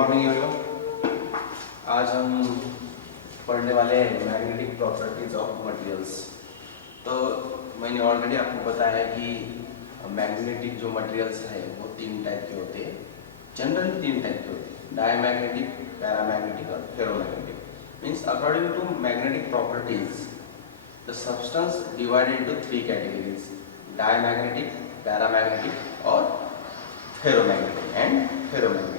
Morning everyone. आज हम पढ़ने वाले हैं मैग्नेटिक प्रॉपर्टीज ऑफ मटेरियल्स। तो मैंने ऑलरेडी आपको बताया कि मैग्नेटिक जो मटेरियल्स है वो तीन टाइप के होते हैं, जनरली तीन टाइप के होते हैं, डायमैग्नेटिक, पैरामैग्नेटिक और ferromagnetic. Means according to magnetic properties the substance divided into three categories: diamagnetic, paramagnetic और फेरोमैग्नेटिक एंड फेरोमैग्नेटिक।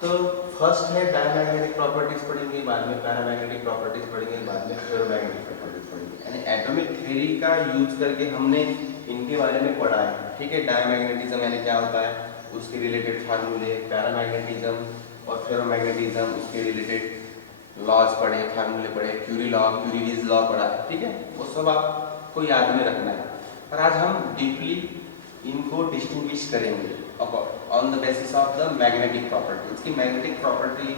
तो फर्स्ट है डायमैग्नेटिक प्रॉपर्टीज पढ़ेंगे, बाद में पैरामैग्नेटिक प्रॉपर्टीज पढ़ेंगे, बाद में फेरोमैग्नेटिक प्रॉपर्टीज पढ़ेंगे। यानी एटॉमिक थ्योरी का यूज करके हमने इनके बारे में पढ़ा है। ठीक है, डायमैग्नेटिज्म यानी क्या होता है, उसके रिलेटेड फार्मूले, पैरामैग्नेटिज्म और फेरोमैग्नेटिज्म उसके रिलेटेड लॉज पढ़े, फार्मूले पढ़े, क्यूरी लॉ, क्यूरीज लॉ पढ़ा है। ठीक है, वो सब आपको याद में रखना है। और आज हम डीपली इनको डिस्टिंग्विश करेंगे on the basis of the magnetic property. इसकी मैग्नेटिक प्रॉपर्टी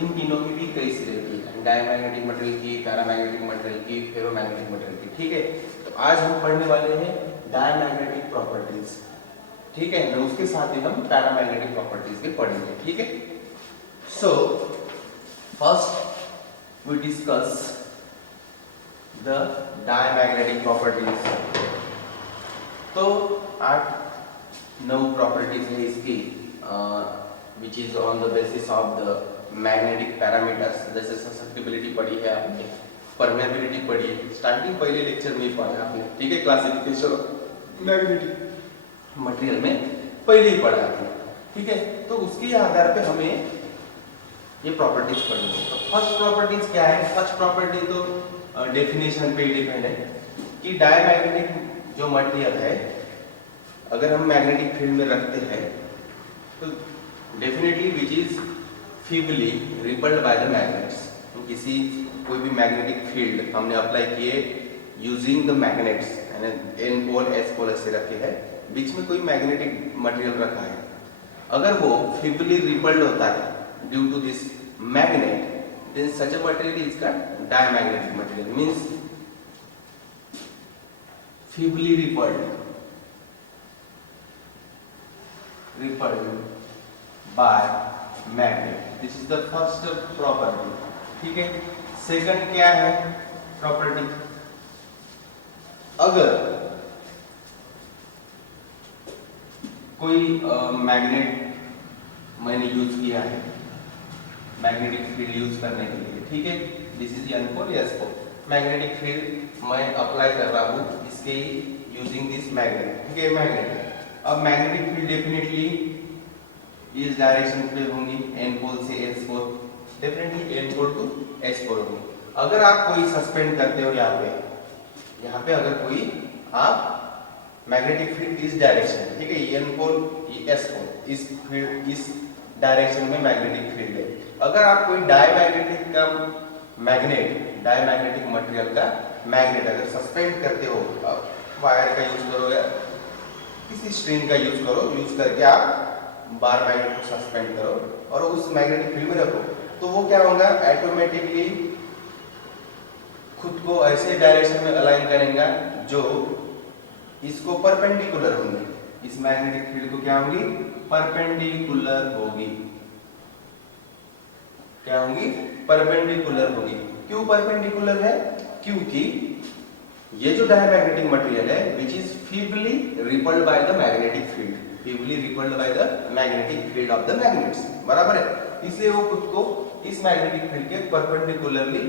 इन तीनों की भी कैसी रहती है, डायमैग्नेटिक मटेरियल की, पैरामैग्नेटिक मटेरियल की, फेरोमैग्नेटिक मटेरियल की। ठीक है, तो आज हम पढ़ने वाले हैं डायमैग्नेटिक प्रॉपर्टीज। ठीक है ना, उसके साथ ही हम पैरामैग्नेटिक प्रॉपर्टीज भी पढ़ेंगे। ठीक है, so first we discuss the diamagnetic properties. तो 8-9 प्रॉपर्टीज है इसकी, which is on the basis of the magnetic parameters. जैसे ससेप्टिबिलिटी पढ़ी है आपने, परमेबिलिटी पढ़ी है, स्टार्टिंग पहले लेक्चर में ही पढ़ा आपने। ठीक है, क्लासिफिकेशन मैग्नेटिक मटेरियल में पहले ही पढ़ा आपने। ठीक है, तो उसके आधार पे हमें ये प्रॉपर्टीज पढ़नी है। तो फर्स्ट प्रॉपर्टीज क्या है? फर्स्ट प्रॉपर्टी तो डेफिनेशन पे डिपेंड है कि डायमैग्नेटिक जो मटेरियल है अगर हम मैग्नेटिक फील्ड में रखते हैं तो definitely which is feebly repelled by the magnets. तो किसी कोई भी मैग्नेटिक फील्ड हमने अप्लाई किए using the magnets, N pole S pole ऐसे रखे हैं, बीच में कोई मैग्नेटिक मटेरियल रखा है, अगर वो फीबली रिपल्ड होता है due to this magnet, then such a material is called diamagnetic material. Means feebly repelled by magnet. This is the first property. ठीक है, सेकंड क्या है प्रॉपर्टी? अगर कोई मैग्नेट मैंने यूज किया है मैग्नेटिक फील्ड यूज करने के लिए, ठीक है, this is N pole S pole, magnetic field मैं अप्लाई कर रहा हूँ इसके यूजिंग दिस मैग्नेट। ठीक है, मैग्नेट। अब मैग्नेटिक फील्ड डेफिनेटली इस डायरेक्शन पे होंगी, एन पोल से S pole, definitely N pole to S pole होंगी। अगर आप कोई सस्पेंड करते हो यहाँ पे अगर कोई आप मैग्नेटिक फील्ड इस डायरेक्शन, ठीक है, एन पोल एस पोल, इस फील्ड इस डायरेक्शन में मैग्नेटिक फील्ड है। अगर आप कोई डायमैग्नेटिक का मैग्नेट, डायमैग्नेटिक मटेरियल का मैग्नेट अगर सस्पेंड करते हो, वायर का यूज करो या किसी स्ट्रिंग का यूज करो, यूज करके आप बार मैग्नेट को सस्पेंड करो और उस मैग्नेटिक फील्ड में रखो, तो वो क्या होगा, ऑटोमेटिकली खुद को ऐसे डायरेक्शन में अलाइन करेगा जो इसको परपेंडिकुलर होंगी, इस मैग्नेटिक फील्ड को क्या होंगी, परपेंडिकुलर होगी। क्या होंगी? परपेंडिकुलर होगी। क्यों परपेंडिकुलर है? क्योंकि ये जो डायमैग्नेटिक मटेरियल है which is feebly repelled by the magnetic field, feebly repelled by the magnetic field of the magnets, बराबर है, इसलिए वो खुद को इस मैग्नेटिक फील्ड के परपेंडिकुलरली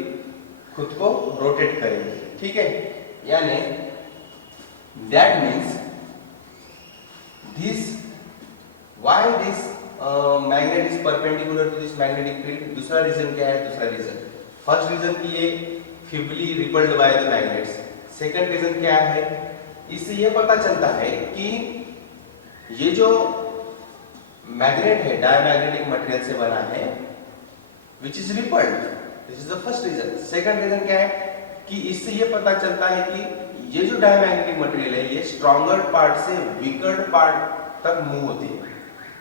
खुद को रोटेट करेंगे। ठीक है, यानी that means this why this magnet is perpendicular to this magnetic field. दूसरा रीजन क्या है? दूसरा रीजन, फर्स्ट रीजन कि ये feebly repelled by the magnets. Second reason क्या है? इससे ये पता चलता है कि ये जो मैग्नेट है डायमैग्नेटिक मटेरियल से बना है which is repelled, this is the first reason. Second reason क्या है कि इससे ये पता चलता है कि ये जो डायमैग्नेटिक मटेरियल है ये स्ट्रॉन्गर पार्ट से वीकर पार्ट तक मूव होती है।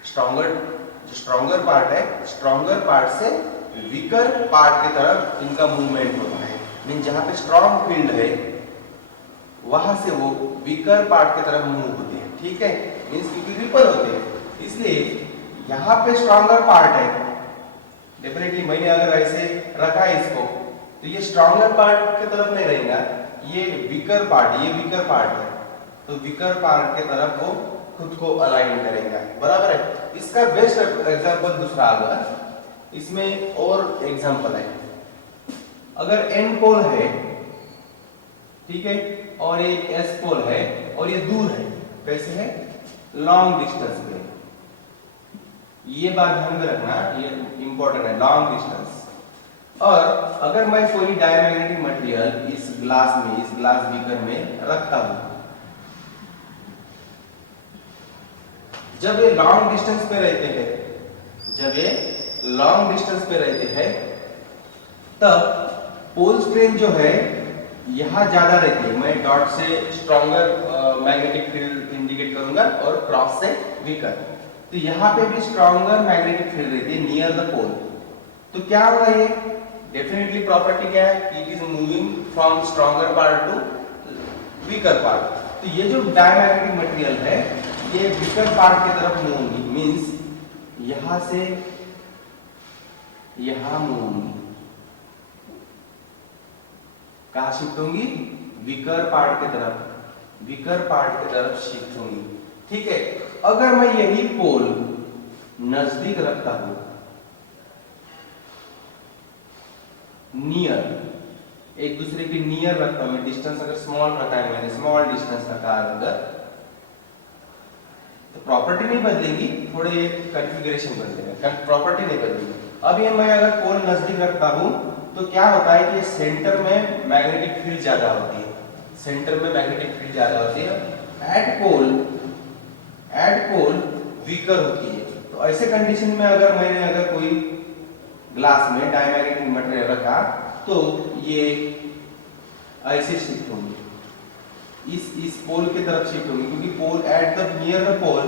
जो स्ट्रॉन्गर पार्ट है, स्ट्रॉन्गर पार्ट से वीकर पार्ट की तरफ इनका मूवमेंट होता है। मीन जहां पे स्ट्रॉन्ग फील्ड है वहां से वो वीकर पार्ट की तरफ मूव होते हैं। ठीक है, मींस क्योंकि रिपल होते हैं, इसलिए यहाँ पे स्ट्रॉन्गर पार्ट है, डेफिनेटली मैंने अगर ऐसे रखा है इसको तो ये स्ट्रॉन्गर पार्ट की तरफ नहीं रहेगा, ये वीकर पार्ट, ये वीकर पार्ट है, तो वीकर पार्ट के तरफ वो खुद को अलाइन करेगा, बराबर है। इसका बेस्ट एग्जांपल दूसरा आ गया, इसमें और एग्जांपल है। अगर एन पोल है, ठीक है, और ये एस पोल है और ये दूर है, कैसे है, लॉन्ग डिस्टेंस पे, ये बात ध्यान में रखना, ये इंपॉर्टेंट है, लॉन्ग डिस्टेंस। और अगर मैं कोई डायमैग्नेटिक मटेरियल इस ग्लास में, इस ग्लास बीकर में रखता हूं, जब ये लॉन्ग डिस्टेंस पे रहते हैं, जब ये लॉन्ग डिस्टेंस पे रहते हैं, तब पोल स्ट्रेंथ जो है यहां ज्यादा रहती है। मैं डॉट से स्ट्रॉन्गर मैग्नेटिक फील्ड इंडिकेट करूंगा और क्रॉस से वीकर, तो यहां पे भी स्ट्रॉन्गर मैग्नेटिक फील्ड रहती है नियर द पोल। तो क्या होगा, ये डेफिनेटली प्रॉपर्टी क्या है, it is moving from stronger part to weaker part. तो ये जो डायमैग्नेटिक मटेरियल है ये वीकर पार्ट की तरफ मूव होगी, मींस यहां से यहां मूव होगी, कहां शिफ्ट होंगी, वीकर पार्ट की तरफ, वीकर पार्ट की तरफ शिफ्ट होंगी, ठीक है। अगर मैं यही पोल नजदीक रखता हूं, नियर, एक दूसरे के नियर रखता हूं, डिस्टेंस अगर स्मॉल रखा है, मैंने स्मॉल डिस्टेंस रखा है अगर, तो प्रॉपर्टी नहीं बदलेगी, थोड़े कॉन्फ़िगरेशन बदलेगा, प्रॉपर्टी नहीं बदलेगी। अब ये मैं अगर पोल नजदीक रखता हूं तो क्या होता है कि सेंटर में मैग्नेटिक फील्ड ज्यादा होती है, सेंटर में मैग्नेटिक फील्ड ज्यादा होती है, एट पोल वीकर होती है। तो ऐसे कंडीशन में अगर मैंने अगर कोई ग्लास में डायमैग्नेटिक मटेरियल रखा तो ये ऐसे शिफ्ट होंगे, इस पोल की तरफ शिफ्ट होंगे, क्योंकि pole at the near the pole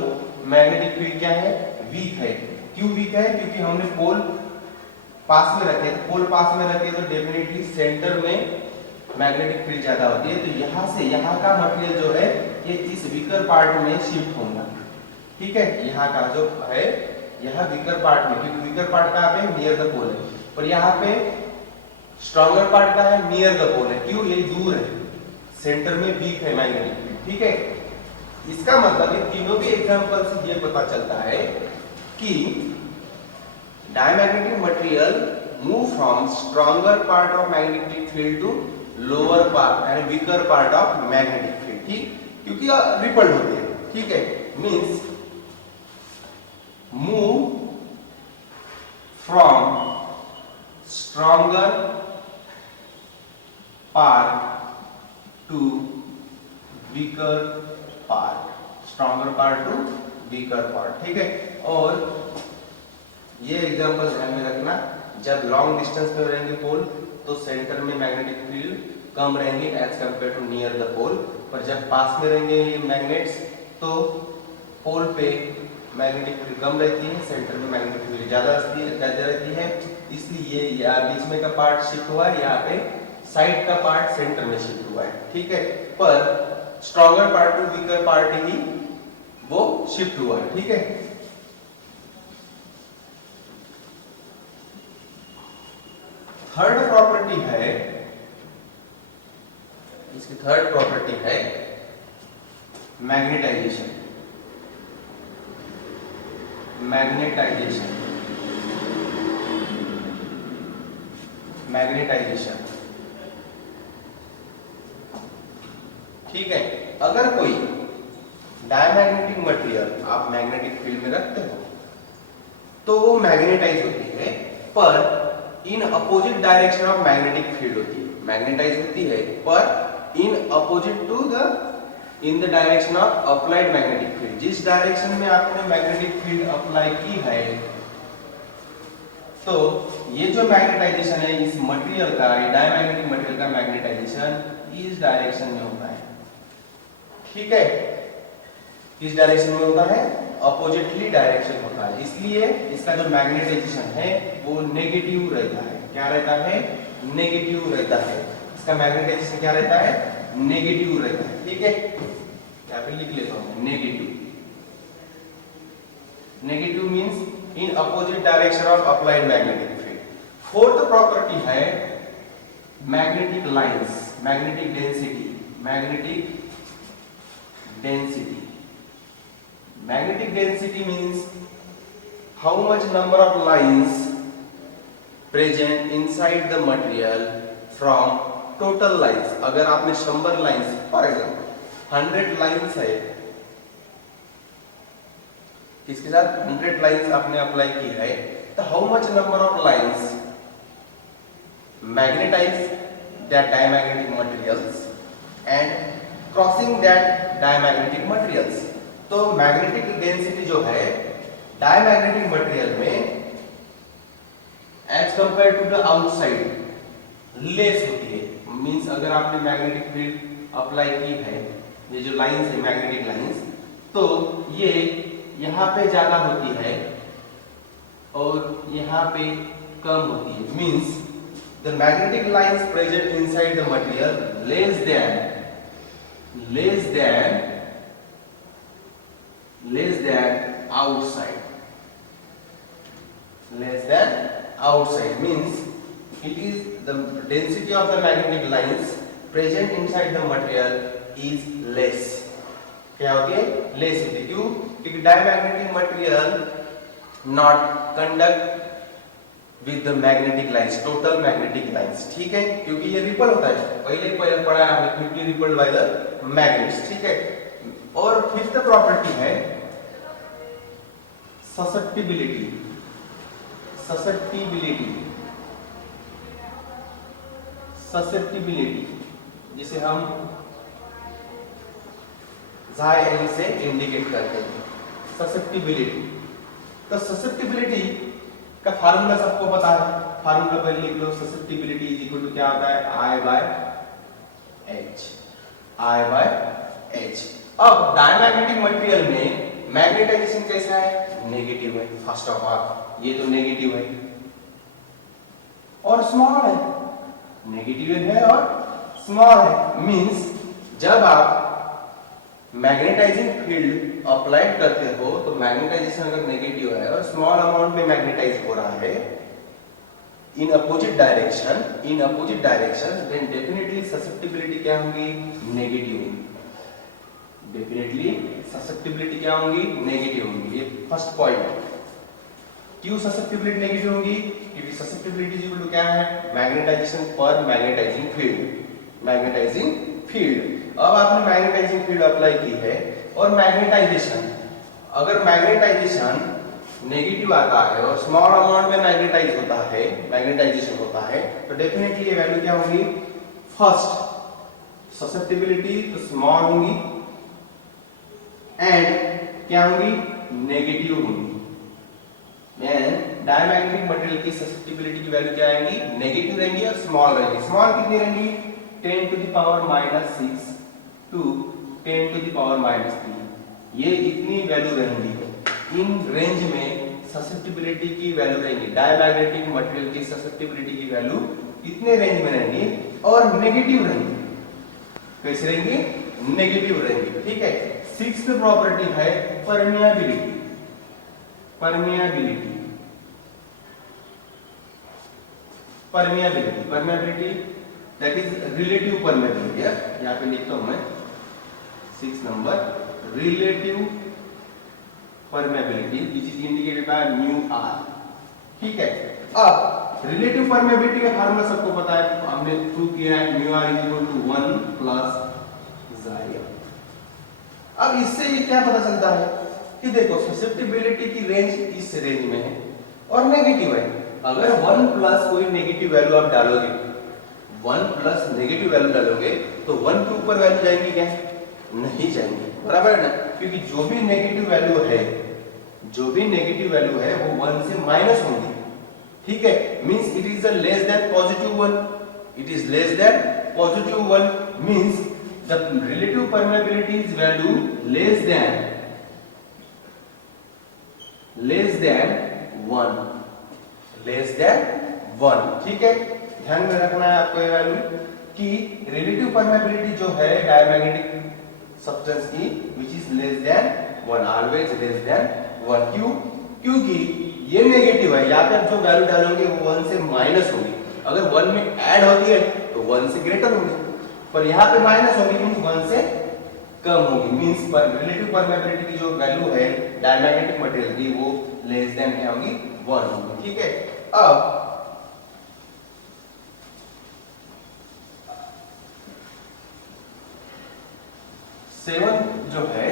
magnetic field क्या है, वीक है। क्यों वीक है, क्योंकि हमने पोल पास में रखे, पोल पास में रखे तो डेफिनेटली सेंटर में मैग्नेटिक फील्ड ज्यादा होती है, तो यहां से यहां का मटेरियल जो है ये इस वीकर पार्ट में शिफ्ट होगा, ठीक है। यहाँ का जो है यहाँ वीकर पार्ट में, क्योंकि वीकर पार्ट कहाँ पे, नियर द पोल है, और यहाँ पे स्ट्रॉन्गर पार्ट का है, नियर द पोल है। क्यों, ये दूर है, सेंटर में वीक है मैग्नेटिक फील्ड, ठीक है। इसका मतलब ये तीनों के एग्जांपल से ये पता चलता है कि diamagnetic material move from stronger part of magnetic field to lower part and weaker part of magnetic field, ठीक, क्योंकि रिपल्ड होते हैं, ठीक है। Means move from stronger part to weaker part, stronger part to weaker part, ठीक है। और ये एग्जांपल ध्यान में रखना, जब लॉन्ग डिस्टेंस पे रहेंगे पोल तो सेंटर में मैग्नेटिक फील्ड कम रहेंगे as compare to near the pole, पर जब पास में रहेंगे ये मैग्नेट्स तो पोल पे मैग्नेटिक फील्ड कम रहती है, सेंटर में मैग्नेटिक फील्ड ज्यादा रहती है, इसलिए ये यहाँ बीच में का पार्ट शिफ्ट हुआ है, यहाँ पे साइड का पार्ट सेंटर में शिफ्ट हुआ है, ठीक है। पर stronger part to weaker part ही वो शिफ्ट हुआ है, ठीक है। थर्ड प्रॉपर्टी है, इसकी थर्ड प्रॉपर्टी है मैग्नेटाइजेशन, मैग्नेटाइजेशन, मैग्नेटाइजेशन, ठीक है। अगर कोई डायमैग्नेटिक मटेरियल आप मैग्नेटिक फील्ड में रखते हो तो वो मैग्नेटाइज होती है, पर in opposite direction of magnetic field होती है, मैग्नेटाइज होती है पर in opposite to the, in the direction of applied magnetic field. जिस डायरेक्शन में आपने मैग्नेटिक फील्ड अप्लाई की है, तो ये जो मैग्नेटाइजेशन है इस मटेरियल का, डायमैग्नेटिक मटेरियल का मैग्नेटाइजेशन इस डायरेक्शन में होता है, ठीक है। किस डायरेक्शन में होता है, अपोजिटली डायरेक्शन होता है, इसलिए इसका जो मैग्नेटाइजेशन है वो नेगेटिव रहता है। क्या रहता है, नेगेटिव रहता है, इसका मैग्नेटाइजेशन क्या रहता है, नेगेटिव रहता है, ठीक है। यहाँ पे लिख लेता हूँ negative, negative means in opposite direction of applied magnetic field. Fourth property है magnetic lines, magnetic density, magnetic density. Magnetic density means how much number of lines present inside the material from total lines. अगर आपने 100 lines, for example 100 lines है, इसके साथ 100 lines आपने apply की है, तो how much number of lines magnetize that diamagnetic materials and crossing that diamagnetic materials. तो मैग्नेटिक डेंसिटी जो है डायमैग्नेटिक मटेरियल में as compare to the outside less होती है। मींस अगर आपने मैग्नेटिक फील्ड अप्लाई की है, ये जो लाइंस है मैग्नेटिक लाइंस, तो ये यहाँ पे ज्यादा होती है और यहाँ पे कम होती है। Means the magnetic lines present inside the material less than outside means it is the density of the magnetic lines present inside the material is less। क्या होती है? लेस होती है। क्यों? क्योंकि diamagnetic material not conduct with the magnetic lines, total magnetic lines. ठीक है, क्योंकि ये रिपल होता है, पहले पढ़ा है हमने, quickly rippled by the magnets. ठीक है। और फिफ्थ प्रॉपर्टी है ससेप्टिबिलिटी, जिसे हम एन से इंडिकेट करते हैं, ससेप्टिबिलिटी। तो ससेप्टिबिलिटी का फार्मूला सबको पता है, फार्मूला पहले लिख लो। ससेप्टिबिलिटी इज इक्वल टू क्या होता है? I by H। अब डायमैग्नेटिक मटेरियल में मैग्नेटाइजेशन कैसा है? नेगेटिव है। फर्स्ट ऑफ ऑल ये तो नेगेटिव है और स्मॉल है, नेगेटिव है और स्मॉल है। मींस जब आप मैग्नेटाइजिंग फील्ड अप्लाई करते हो तो मैग्नेटाइजेशन अगर नेगेटिव है और स्मॉल अमाउंट में मैग्नेटाइज हो रहा है in opposite direction, then definitely susceptibility क्या होगी? नेगेटिव होगी। डेफिनेटली ससेप्टिबिलिटी क्या होगी? नेगेटिव होगी। ये फर्स्ट पॉइंट। क्यों ससेप्टिबिलिटी नेगेटिव होगी? क्योंकि ससेप्टिबिलिटी इक्वल टू क्या है? मैग्नेटाइजेशन पर मैग्नेटाइजिंग फील्ड। अब आपने मैग्नेटाइजिंग फील्ड अप्लाई की है और मैग्नेटाइजेशन, अगर मैग्नेटाइजेशन नेगेटिव आता है और स्मॉल अमाउंट में मैग्नेटाइजेशन होता है, तो डेफिनेटली ये वैल्यू क्या होगी? फर्स्ट ससेप्टिबिलिटी तो स्मॉल होंगी एंड क्या होंगी? नेगेटिव होंगी। डायमैग्नेटिक मटेरियल की ससेप्टिबिलिटी की वैल्यू क्या आएगी? नेगेटिव रहेंगी और स्मॉल रहेंगी। स्मॉल कितनी रहेंगी? 10 to the power -6 to 10 to the power -3। ये इतनी वैल्यू रहेंगी। इन रेंज में ससेप्टिबिलिटी की वैल्यू रहेंगी, डायमैग्नेटिक मटेरियल की ससेप्टिबिलिटी की वैल्यू इतने रेंज में रहेंगी और नेगेटिव रहेंगी। कैसे रहेंगी? नेगेटिव रहेंगी। ठीक है। सिक्स्थ प्रॉपर्टी है permeability. That is relative permeability. यहाँ पे लिखता हूं मैं 6 number, relative permeability which is indicated by mu R. ठीक है। अब रिलेटिव परमेबिलिटी का फार्मूला सबको पता है, हमने प्रूव किया है, mu are is equal to 1 plus ज़ाया। अब इससे ये क्या पता चलता है कि देखो ससेप्टिबिलिटी की रेंज इस रेंज में है और नेगेटिव है। अगर 1 प्लस कोई नेगेटिव वैल्यू आप डालोगे, 1 प्लस नेगेटिव वैल्यू डालोगे तो 1 के ऊपर वैल्यू जाएंगी क्या? नहीं जाएंगी। बराबर है ना? क्योंकि जो भी नेगेटिव वैल्यू है वो 1 से माइनस होंगी। ठीक है। Means it is less than positive 1। It is less than positive 1 means the relative permeability is value less than 1। ठीक है। ध्यान में रखना है आपको ये वैल्यू कि रिलेटिव परमेबिलिटी जो है डायमैग्नेटिक सब्सटेंस की which is less than 1, always less than 1 क्यों? क्योंकि ये नेगेटिव है, यहाँ पे आप जो वैल्यू डालोगे वो 1 से माइनस होगी। अगर 1 में ऐड होती है तो 1 से ग्रेटर होगी, पर यहाँ पे माइनस होगी मींस 1 से कम होगी, मींस पर रिलेटिव परमेबिलिटी की जो वैल्यू है डायमैग्नेटिक मटेरियल की वो लेस देन क्या होगी? 1 होगी। ठीक है, अब सेवन जो है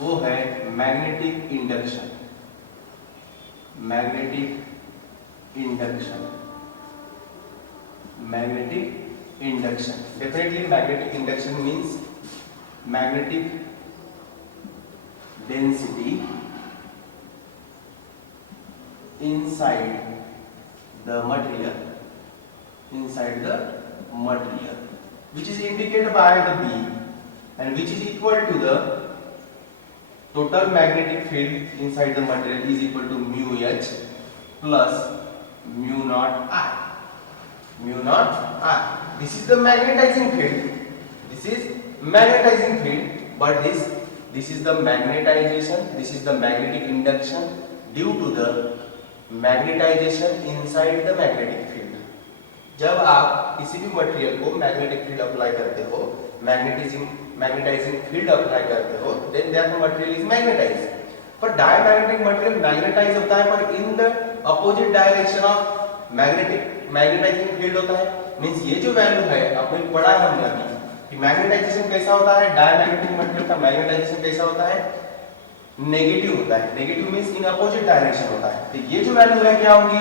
वो है magnetic induction. Magnetic induction, magnetic induction, definitely magnetic induction means magnetic density inside the material, inside the material, which is indicated by the B and which is equal to the total magnetic field inside the material is equal to mu H plus mu naught I. Mu naught I. This is the magnetizing field. This is magnetizing field, but this is the magnetization. This is the magnetic induction due to the magnetization inside the magnetic field. जब आप किसी भी material को magnetic field apply करते हो, magnetising field apply करते हो, then that material is magnetized. पर डायमैग्नेटिक मटेरियल मैग्नेटाइज होता है पर in the opposite direction of magnetizing field होता है। मींस ये जो वैल्यू है आपने पढ़ा है हमने अभी कि मैग्नेटाइजेशन कैसा होता है, डायमैग्नेटिक मटेरियल का मैग्नेटाइजेशन कैसा होता है? नेगेटिव होता है। नेगेटिव मींस इन अपोजिट डायरेक्शन होता है। तो ये जो वैल्यू है क्या होगी?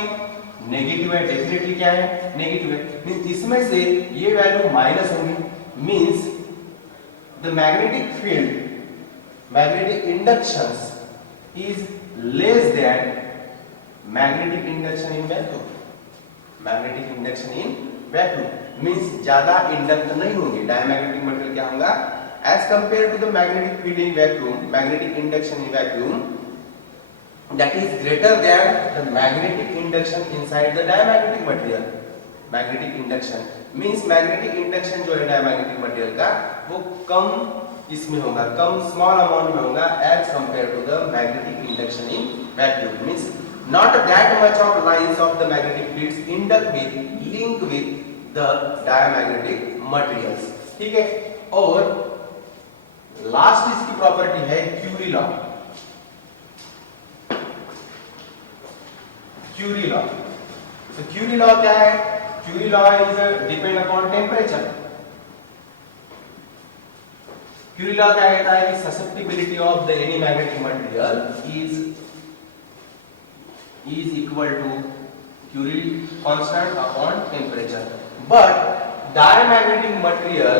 नेगेटिव है, डेफिनेटली क्या है? नेगेटिव है। मींस इसमें से ये वैल्यू माइनस होगी, means the magnetic field, magnetic inductions is less than magnetic induction in vacuum. Magnetic induction in vacuum means ज्यादा इंडक्ट नहीं होंगे। डायमैग्नेटिक मटेरियल क्या होगा? As compared to the magnetic field in vacuum, magnetic induction in vacuum, that is greater than the magnetic induction inside the diamagnetic material. Magnetic induction means magnetic induction जो है diamagnetic material का वो कम इसमें होगा, कम small amount में होगा as compared to the magnetic induction in vacuum. Means not that much of lines of the magnetic fields induct with, link with the diamagnetic materials. ठीक है, और लास्ट इसकी प्रॉपर्टी है क्यूरी लॉ। क्यूरी लॉ, तो Curie law क्या है? Curie law is depend upon temperature. Curie law क्या कहता है कि susceptibility of the any magnetic material is equal to Curie constant upon temperature, but diamagnetic material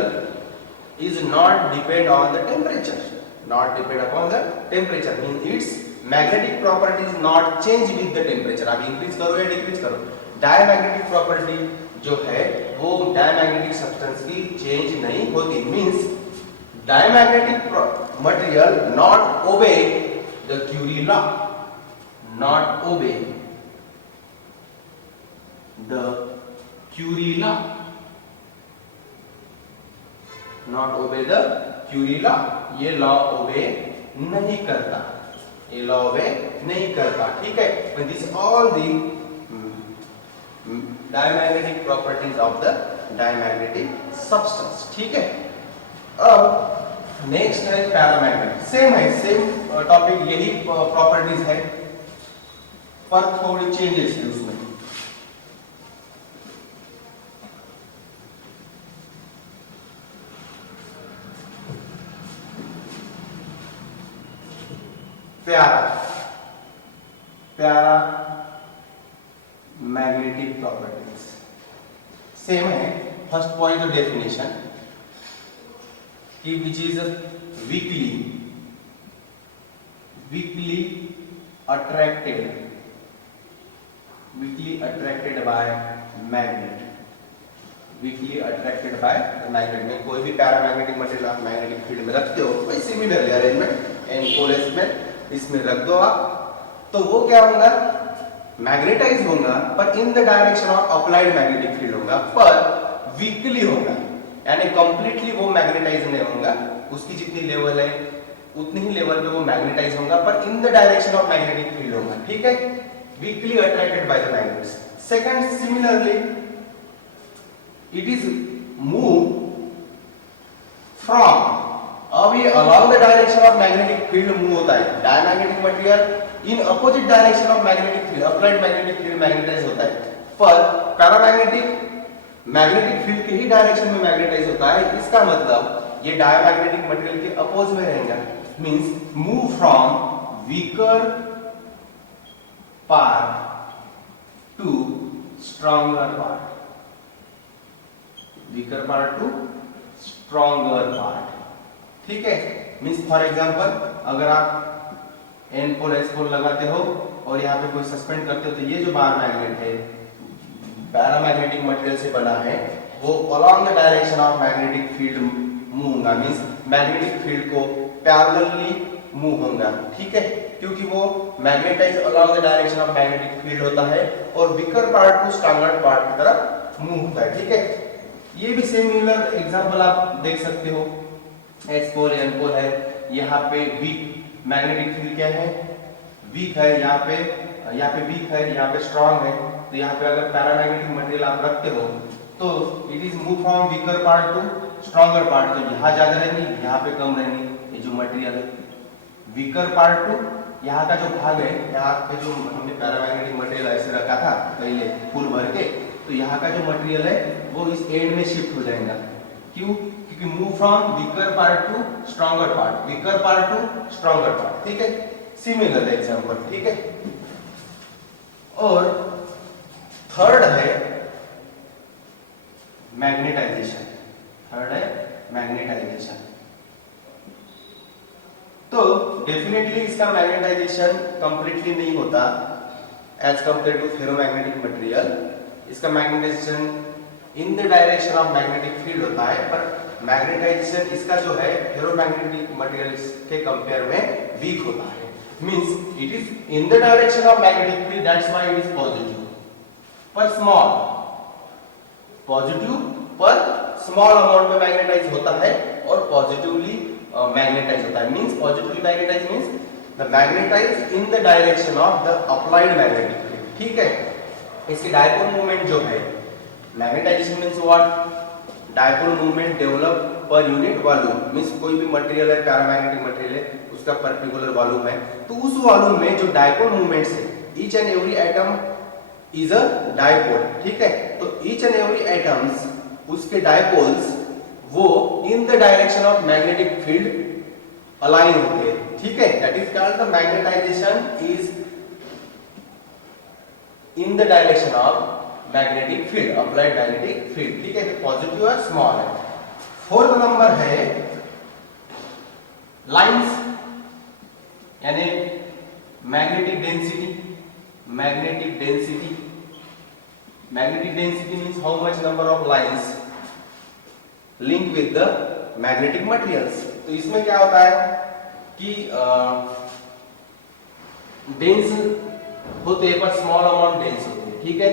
is not depend on the temperature, not depend upon the temperature, means its magnetic properties not change with the temperature. आप increase करो या decrease करो, diamagnetic property जो है वो diamagnetic substance की change नहीं होती, means diamagnetic material not obey the Curie law, not obey the Curie law, not obey the Curie law. ये लॉ ओबे नहीं करता, ये लॉ ओबे नहीं करता। ठीक है, but this all the diamagnetic properties of the diamagnetic substance. ठीक है, अब नेक्स्ट है पैरामैग्नेट। सेम है, सेम टॉपिक, यही प्रॉपर्टीज है पर थोड़ी चेंजेस है उसमें। प्यारा मैग्नेटिक प्रॉपर्टीज सेम है। फर्स्ट पॉइंट ऑफ डेफिनेशन कि which is weekly attracted bye magnet, weekly attracted bye magnet. में कोई भी पैरामैग्नेटिक मटेरियल आप मैग्नेटिक फील्ड में रखते हो, वही सिमिलर अरेंजमेंट एनकोलेस में इसमें रख दो आप, तो वो क्या होगा? मैग्नेटाइज होगा, पर in the direction of applied magnetic field होगा, पर वीकली होगा, यानी कंप्लीटली वो मैग्नेटाइज नहीं होगा। उसकी जितनी लेवल है उतनी ही लेवल पे वो मैग्नेटाइज होगा, पर in the direction of magnetic field होगा, ठीक है, weakly attracted by the magnets. Second, similarly it is move from, अब ये along the direction of magnetic field move होता है, diamagnetic material in opposite direction of magnetic field, applied magnetic field magnetize होता है, पर पैरामैग्नेटिक मैग्नेटिक फील्ड के ही direction में magnetize होता है। इसका मतलब ये डायमैग्नेटिक मटेरियल के अपोज में रहेगा, means move from weaker part to stronger part, weaker part to stronger part, ठीक है। मींस फॉर एग्जांपल अगर आप एन पोल एस पोल लगाते हो और यहाँ पे कोई सस्पेंड करते हो, तो ये जो बार मैग्नेट है पैरामैग्नेटिक मटेरियल से बना है, वो along the direction of magnetic field move होगा, मींस मैग्नेटिक फील्ड को पैरेलली मूव होगा, ठीक है, क्योंकि वो magnetize along the direction of magnetic field होता है और weaker part to stronger part की तरफ मूव होता है, ठीक है। ये भी सिमिलर एग्जांपल आप देख सकते हो, एस पोल एन पोल है, यहाँ पे वीक मैग्नेटिक फील्ड क्या है, वीक है, यहाँ पे वीक है, यहाँ पे स्ट्रांग है, तो यहाँ पे अगर पैरामैग्नेटिक मटेरियल आप रखते हो तो it is move from weaker part to stronger part, तो यहाँ ज्यादा रहेंगी, यहाँ पे कम रहेंगी। ये जो मटेरियल है वीकर पार्ट टू, यहाँ का जो भाग है, यहाँ पे जो हमने पैरामैग्नेटिक मटेरियल ऐसे रखा था पहले फुल भर के, तो यहाँ का जो मटेरियल है वो इस एंड में शिफ्ट हो जाएगा, क्यों, क्योंकि move from weaker part to stronger part, weaker part to stronger part, ठीक है, सिमिलर एग्जांपल, ठीक है। और थर्ड है मैग्नेटाइजेशन, थर्ड है मैग्नेटाइजेशन। तो डेफिनेटली इसका मैग्नेटाइजेशन कंप्लीटली नहीं होता as compare to ferromagnetic material, इसका magnetization in the direction of magnetic field होता है, पर मैग्नेटाइजेशन इसका जो है फेरोमैग्नेटिक मटेरियल्स के कंपेयर में वीक होता है, means it is in the direction of magnetic field, that's why it is positive, पर स्मॉल, पॉजिटिव पर स्मॉल अमाउंट में मैग्नेटाइज होता है और पॉजिटिवली मैग्नेटाइज होता है, means positively magnetize means the magnetize in the direction of the applied magnetic field, ठीक है। इसकी डायपोल मूवमेंट जो है, magnetization means what, dipole movement develop per unit volume, means कोई भी मटेरियल है, पैरामैग्नेटिक मटेरियल है, उसका पर्टिकुलर वॉल्यूम है, तो उस वॉल्यूम में जो डायपोल मूवमेंट्स है, each and every atom is a dipole, ठीक है, तो ईच एंड एवरी एटम्स, उसके डायपोल्स वो इन the direction of magnetic field align होते हैं, ठीक है, that is called the magnetization is in the direction of magnetic field, applied magnetic field, ठीक है, तो पॉजिटिव और स्मॉल है। फोर्थ नंबर है लाइंस, यानी magnetic density, magnetic density, magnetic density means how much number of lines linked with the magnetic materials। तो इसमें क्या होता है कि डेंस होते हैं पर स्मॉल अमाउंट डेंस होते हैं, ठीक है,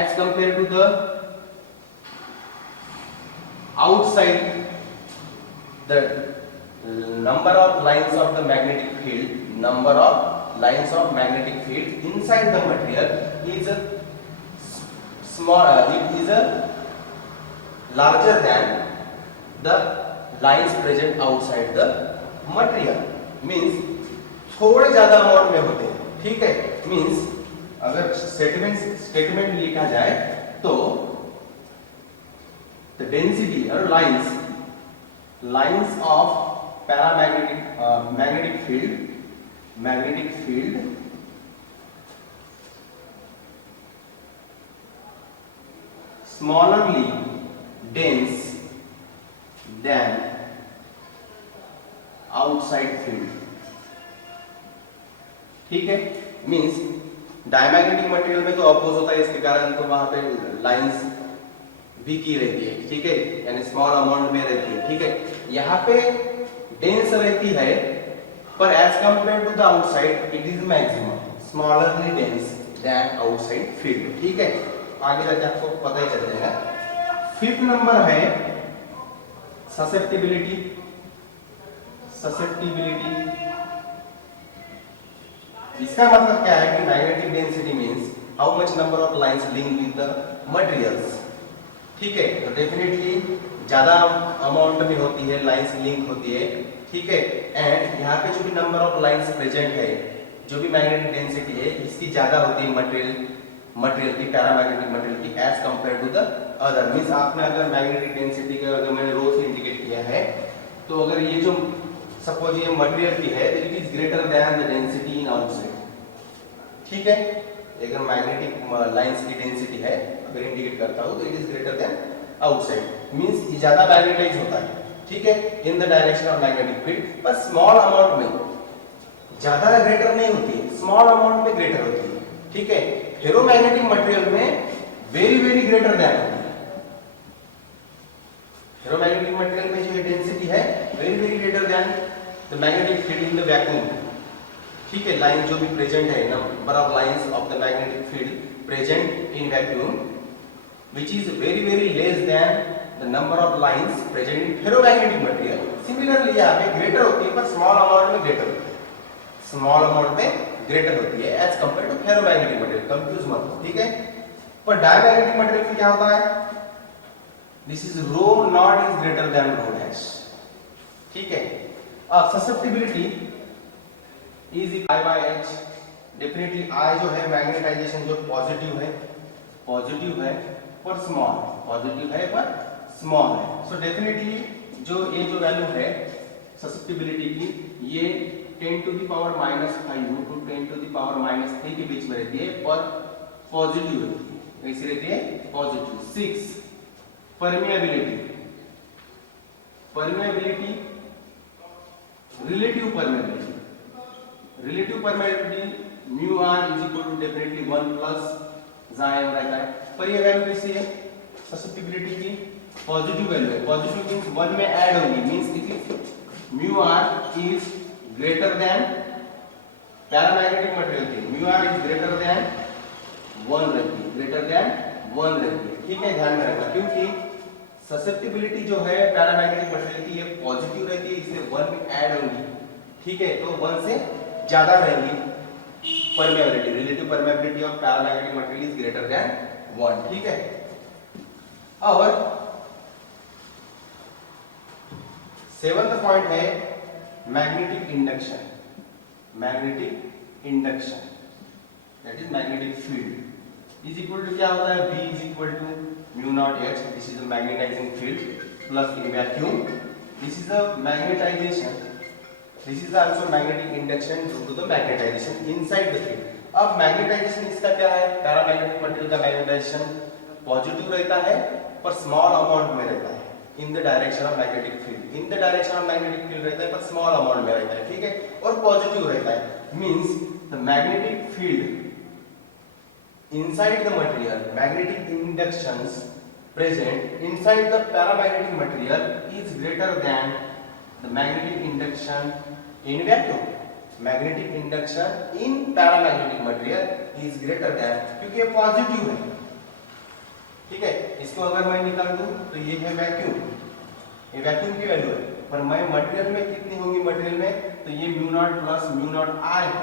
as compare to the outside the number of lines of the magnetic field, number of lines of magnetic field inside the material is small, it is larger than the lines present outside the material, means थोड़े ज्यादा amount में होते हैं, ठीक है, means अगर statement लिखा जाए तो the density or lines of magnetic field smaller dense than outside field, ठीक है, मींस डायमैग्नेटिक मटेरियल में तो अपोज होता है, इसके कारण तो वहां पे लाइंस वीक रहती है, ठीक है, यानी स्मॉल अमाउंट में रहती है, ठीक है, यहाँ पे डेंस रहती है, पर as compare to the outside it is maximum smallerly dense than outside field, ठीक है, आगे जाके आपको पता ही चल जाएगा। फिफ्थ नंबर है ससेप्टिबिलिटी, ससेप्टिबिलिटी, इसका मतलब क्या है कि magnetic density means how much number of lines link with the materials. ठीक है, तो डेफिनेटली ज्यादा अमाउंट में होती है, लाइंस लिंक होती है। ठीक है, एंड यहाँ पे जो भी नंबर ऑफ लाइंस प्रेजेंट है, जो भी मैग्नेटिक डेंसिटी है इसकी ज्यादा होती है मटेरियल की, पैरामैग्नेटिक मटेरियल की as compare to the other. Means आपने अगर मैग्नेटिक डेंसिटी का अगर मैंने रो से इंडिकेट किया है, तो अगर ये जो सपोज ये मटेरियल की है, it is greater then the density in outside. ठीक है, अगर मैग्नेटिक लाइंस की डेंसिटी है अगर इंडिकेट करता हूं तो it is greater then outside, means ये ज्यादा मैग्नेटाइज होता है। ठीक है, इन the direction of magnetic field, पर स्मॉल अमाउंट में, ज्यादा ग्रेटर नहीं होती है, स्मॉल अमाउंट में ग्रेटर होती है। ठीक है, फेरोमैग्नेटिक मटेरियल में वेरी वेरी ग्रेटर देन होती है। फेरोमैग्नेटिक मटेरियल में जो डेंसिटी है very very greater than the magnetic field in the vacuum. ठीक है, लाइन जो भी प्रेजेंट है, number of lines of the magnetic field present in vacuum which is very very less than the number of lines present in ferromagnetic material. Similarly यहाँ पे greater होती है पर small amount में greater होती है, small amount में greater होती है as compared to ferromagnetic material. Confuse मत हो, ठीक है। पर diamagnetic material में क्या होता है, this is rho naught is greater than rho dash। ठीक है, अब susceptibility is I by H। Definitely I जो है मैग्नेटाइजेशन जो पॉजिटिव है पर स्मॉल, पॉजिटिव है पर स्मॉल है। सो डेफिनेटली जो ये जो वैल्यू है ससेप्टिबिलिटी की, ये 10 to the power -5 to 10 to the power -3 के बीच में रहती है, पर पॉजिटिव रहती है, कैसी रहती है, positive. 6 permeability, relative permeability mu are is equal to definitely 1 plus जाएम रहता है। पर ये वैल्यू कैसी है ससेप्टिबिलिटी की, पॉजिटिव वैल्यू है। पॉजिटिव मींस 1 में ऐड होगी, means it is mu are is greater than paramagnetic material की, mu are is greater than 1 रहती है, ग्रेटर देन 1 रहती है। ठीक है, ध्यान में रखना, क्योंकि ससेप्टिबिलिटी जो है पैरामैग्नेटिक मटेरियल की ये पॉजिटिव रहती है, इसलिए 1 में ऐड होगी। ठीक है, तो 1 से ज्यादा रहेंगी permeability, relative permeability of paramagnetic material is greater than 1। ठीक है, और 7th पॉइंट है magnetic induction. That is magnetic field is equal to क्या होता है, B is equal to mu naught H, this is a magnetizing field, plus in vacuum this is a magnetization, this is also magnetic induction due to the magnetization inside the field। अब magnetisation इसका क्या है, paramagnetic material का magnetisation positive रहता है पर small amount में रहता है, इन the direction of magnetic field, in the direction of magnetic field रहता है पर स्मॉल अमाउंट में रहता है। ठीक है, और पॉजिटिव रहता है, means the magnetic field inside the material, magnetic inductions present inside the paramagnetic material is greater then the magnetic induction in vacuum। Magnetic induction in paramagnetic material is greater then, क्योंकि ये positive है। ठीक है, इसको अगर मैं निकाल दूं तो ये है वैक्यूम, ये वैक्यूम की वैल्यू है, पर मैं मटेरियल में कितनी होगी, मटेरियल में तो ये mu naught plus mu naught i है।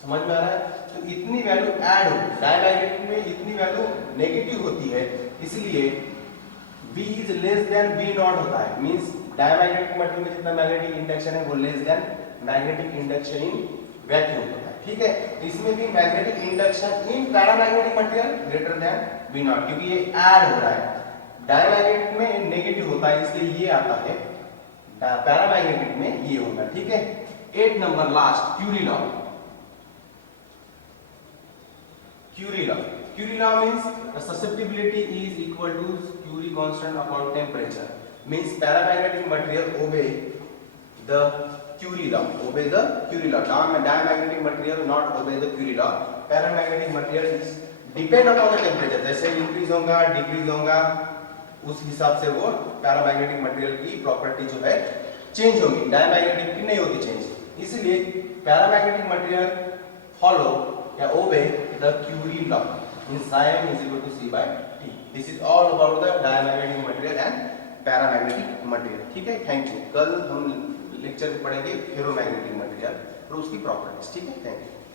समझ में आ रहा है, तो इतनी वैल्यू ऐड हो, डायमैग्नेटिक में इतनी वैल्यू नेगेटिव होती है, इसलिए B is less than B not होता है, मींस डायमैग्नेटिक मटेरियल में जितना मैग्नेटिक इंडक्शन है वो less than magnetic induction in vacuum होता है। ठीक है, तो इसमें भी magnetic induction in paramagnetic material greater than B not, क्योंकि ये ऐड हो रहा है, डायमैग्नेटिक में नेगेटिव होता है इसलिए ये आता है, पैरामैग्नेटिक में ये होगा। ठीक है, 8 number last, Curie law means the susceptibility is equal to Curie constant upon temperature, means paramagnetic material obey the Curie law, diamagnetic material not obey the Curie law। paramagnetic material is depend upon the temperature, जैसे increase होगा decrease होगा उस हिसाब से वो paramagnetic material की property जो है चेंज होगी, डायमैग्नेटिक की नहीं होती चेंज, इसलिए पैरामैग्नेटिक मटेरियल फॉलो या obey the Curie law, in sine is equal to C by T। This is all about the diamagnetic material and paramagnetic material. ठीक है, थैंक यू। कल हम लेक्चर में पढ़ेंगे फेरोमैग्नेटिक मटेरियल और उसकी प्रॉपर्टीज। ठीक है, थैंक यू।